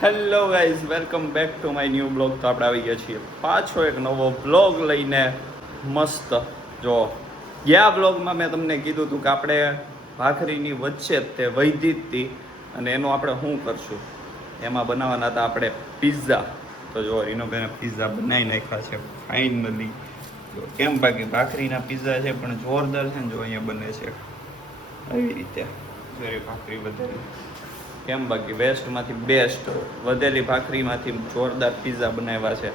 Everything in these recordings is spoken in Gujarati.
Hello guys, welcome back to my new blog. તો આપણે આવી ગયા છીએ પાછો એક નવો બ્લોગ લઈને. મસ્ત જો ગયા બ્લોગમાં મેં તમને કીધું હતું કે આપણે ભાખરીની વચ્ચે જ તે વૈધી હતી અને એનું આપણે શું કરશું. એમાં બનાવવાના હતા આપણે પિઝા. તો જો રીનોભાઈને પિઝા બનાવી નાખ્યા છે ફાઇનલી. કેમ બાકી ભાખરીના પિઝા છે પણ જોરદાર છે ને. જો અહીંયા બને છે આવી રીતે જરી ભાખરી વધેલી. કેમ બાકી વેસ્ટમાંથી બેસ્ટ વધેલી ભાખરીમાંથી જોરદાર પિઝા બનાવ્યા છે.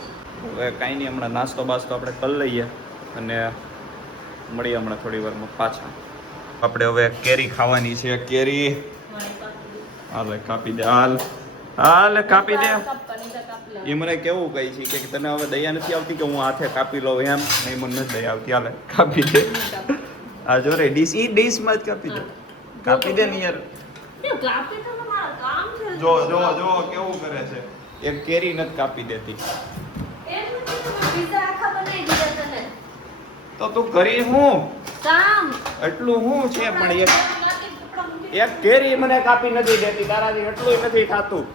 હવે કાંઈ નહીં, હમણાં નાસ્તો બાસ્તો આપણે કરી લઈએ અને મળીએ હમણાં થોડી વારમાં પાછા. આપણે હવે કેરી ખાવાની છે. કેરી હાલે કાપી દે. હાલ હાલ કાપી દે. એ મને કેવું કહે છે કે તને હવે દયા નથી આવતી કે હું હાથે કાપી લઉં એમ. નહીં, મને નથી દયા આવતી. હાલે કાપી દે. આ જો રે ડીશ, ઈ ડીશમાં જ કાપી દે. કાપી દે ને યાર. જો જો જો કેવું કરે છે. એક કેરી નથી કાપી દેતી. તો તું કરી હું એટલું હું છે પણ એક કેરી મને કાપી નથી દેતી. તારાથી એટલું નથી થાતું.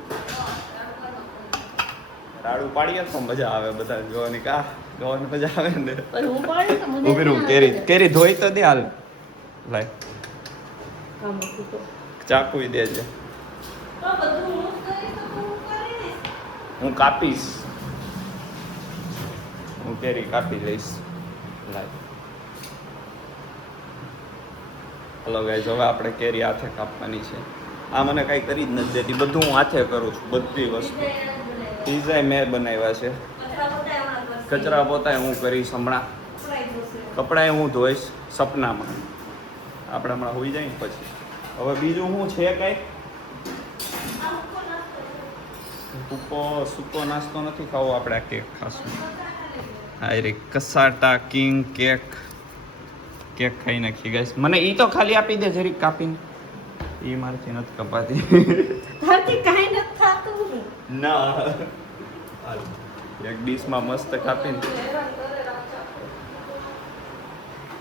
રાડું પાડીએ તો મજા આવે બધા જોવાની. કા જોવાની મજા આવે ને. ઉભી રહું. કેરી ધોઈ તો દે. હાલ લાય ચાકુ દેજે. હું કાપીશ. હું કેરી કાપી લઈશ. હલો ગાઈઝ, હવે આપણે કેરી હાથે કાપવાની છે. આ મને કાંઈ કરી જ નથી દેતી. બધું હું હાથે કરું છું. બધી વસ્તુ. પિઝા મેં બનાવ્યા છે. કચરા પોતાય હું કરીશ હમણાં. કપડાએ હું ધોઈશ સપનામાં. આપણે હમણાં હોઈ જાય ને પછી. હવે બીજું શું છે કાંઈ? સૂકો નાસ્તો નથી ખાવો આપણે. આ કેક ખાશું. હા રે કસાટા કિંગ કેક ખાઈ નાખી ગાઈસ. મને ઈ તો ખાલી આપી દે જરીક કાપીને. ઈ મારથી નથી કપાતી. તારથી કાઈ નથી થાતું ના. એક ડીશમાં મસ્ત કાપીને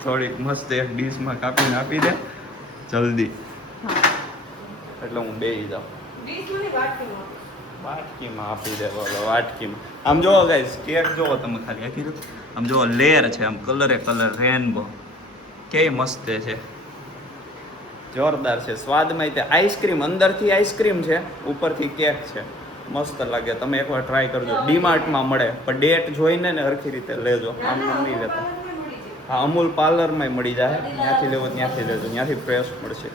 થોડીક મસ્ત એક ડીશમાં કાપીને આપી દે જલ્દી. એટલે હું બેસી જાઉં. વાટકીમાં આપી દે. બોલો વાટકીમાં. આમ જોવો ગાઈસ, કેક જોવો તમે ખાલી. કીધું આમ જોવો લેયર છે. આમ કલરે કલર રેનબો. કેવી મસ્ત છે. જોરદાર છે. સ્વાદમાં તે આઈસ્ક્રીમ, અંદરથી આઈસ્ક્રીમ છે, ઉપરથી કેક છે. મસ્ત લાગે. તમે એકવાર ટ્રાય કરજો. ડીમાર્ટમાં મળે પણ ડેટ જોઈને ને હરખી રીતે લેજો. આમ નહીં લેતા. હા, અમૂલ પાર્લરમાં મળી જાય. ત્યાંથી લેવો ત્યાંથી લેજો. ત્યાંથી ફ્રેશ મળશે.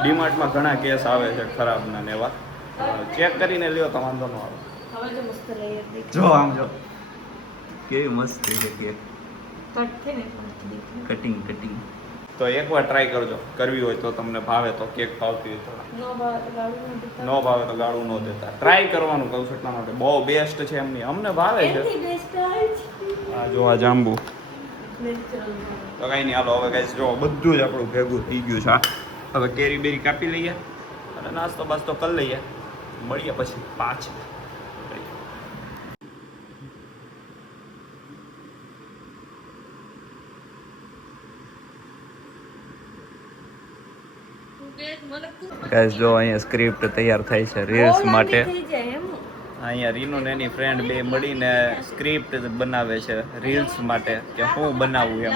ડીમાર્ટમાં ઘણા કેસ આવે છે ખરાબના ને એવા. ચેક કરીને લ્યો તો વાંધો ન આવે. જો આમ જો કેવી મસ્ત છે કેક. કટિંગ તો એકવાર ટ્રાય કરજો. કરવી હોય તો તમને ભાવે તો. કેક ભાવતી હોય તો. ન ભાવે તો ગાળું ન દેતા. ટ્રાય કરવાનું કહું છું એટલા માટે. બહુ બેસ્ટ છે એમની. અમને ભાવે છે. આ જો આ જાંબુ. તો કઈ નહીં, હાલો હવે ગાઈસ જો બધું જ આપણું ભેગું થઈ ગયું છે. હવે કેરી બેરી કાપી લઈએ અને નાસ્તો બાસ્તો કરી લઈએ. મળીએ પછી પાછા. ગાઈસ જો અહીંયા સ્ક્રિપ્ટ તૈયાર થાય છે રીલ્સ માટે. અહીંયા રીનુ ને એની ફ્રેન્ડ બે મળીને સ્ક્રિપ્ટ બનાવે છે રીલ્સ માટે કે હું બનાવું એમ.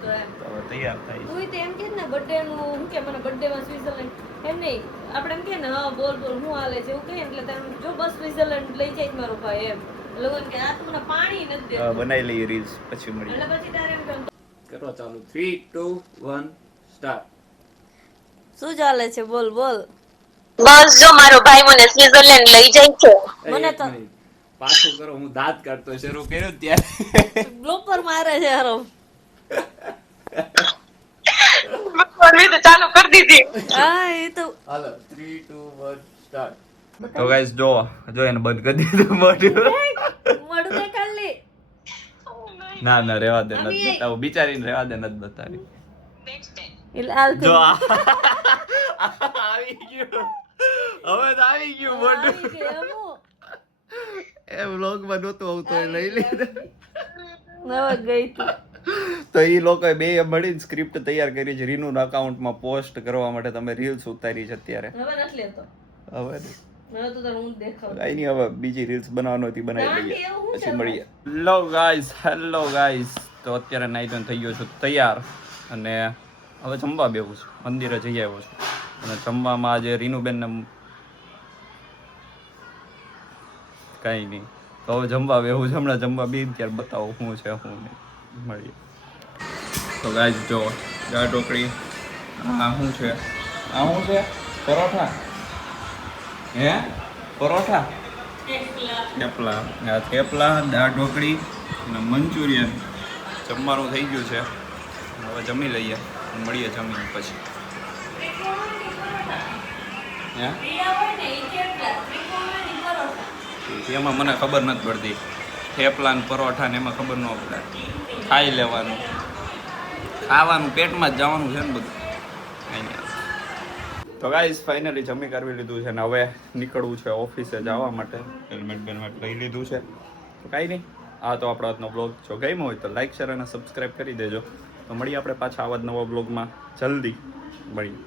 તો તૈયાર થાય છે. તું એમ કે ને બર્થડે નું હું કે મને બર્થડે માં સ્વિટરલેન્ડ એમ નહીં આપણે એમ કે ને હા બોલ હું હાલે છે એવું કહે એટલે તમે જો બસ સ્વિટરલેન્ડ લઈ જાય મારો ભાઈ એમ લોકોને કે આ તો મને પાણી નથી દેતું. બનાવી લઈએ રીલ્સ પછી મળીએ. એટલે પછી તારે એમ કરો ચાલુ. 3 2 1 સ્ટાર્ટ. શું ચાલે છે? બોલ બસ જો મારો ભાઈ મને સ્વિટરલેન્ડ લઈ જાય છે. મને તો પાછું કરો. હું દાંત કાઢતો શરૂ કર્યો ત્યારે બ્લોપર મારે છે હરો. મેં તો ચાલુ કરી દીધી. હા એ તો હાલો 3 2 1 સ્ટાર્ટ. તો ગાઈસ જો એને બંધ કરી દીધું મોઢું. મોઢું દેખાડ લે. ના રેવા દે. નથી બતાવું. બિચારીને રેવા દે. નથી બતાવી. એટલે હાલ જો આવી ગયું. હવે તો આવી ગયું મોઢું. એ વ્લોગમાં નહોતું આવતું એ લઈ લીધું. નવા ગઈ તું. તો એ લોકોએ બે મળીને સ્ક્રિપ્ટ તૈયાર કરી છે રીનુના અકાઉન્ટમાં પોસ્ટ કરવા માટે. તમે રીલ્સ ઉતારી છે અત્યારે. હવે નથી લેતો. હવે મને તો તારું હું દેખાવ કાંઈ નહીં, હવે બીજી રીલ્સ બનાવવાનો હતી બનાવી ના, લઈએ, એવું પછી છે મળીએ. હેલો ગાઈઝ, તો અત્યારે નાઈ ધોઈને થઈ ગયો છું તૈયાર અને હવે જમવા બેવું છું. મંદિરે જઈ આવ્યો છું અને જમવામાં આજે રીનુબેનને કાંઈ નહીં, તો હવે જમવા બેવું છે. હમણાં જમવા બે ત્યારે બતાવો શું છે શું નહીં. મળીએ. તો ગાઈઝ જો દાળ ઢોકળી, આ શું છે, આ શું છે, પરોઠા હે, પરોઠા, થેપલા, આ થેપલા, દાળ ઢોકળી અને મંચુરિયન જમવાનું થઈ ગયું છે. હવે જમી લઈએ, મળીએ જમીને પછી. હે એમાં મને ખબર નથી પડતી, થેપલા ને પરોઠા ને એમાં ખબર ન પડે. ખાઈ લેવાનું, ખાવાનું પેટમાં જ જવાનું છે ને બધું. તો ગાઈસ ફાઇનલી જમી કરવી લીધું છે ને હવે નીકળવું છે ઓફિસે જવા માટે. હેલ્મેટ બેલ્મેટ લઈ લીધું છે. તો કાંઈ નહીં, આ તો આપણો આજનો બ્લોગ જો ગમ્યો હોય તો લાઈક શેર અને સબસ્ક્રાઈબ કરી દેજો. તો મળીએ આપણે પાછા આવા જ નવા બ્લોગમાં જલ્દી મળીએ.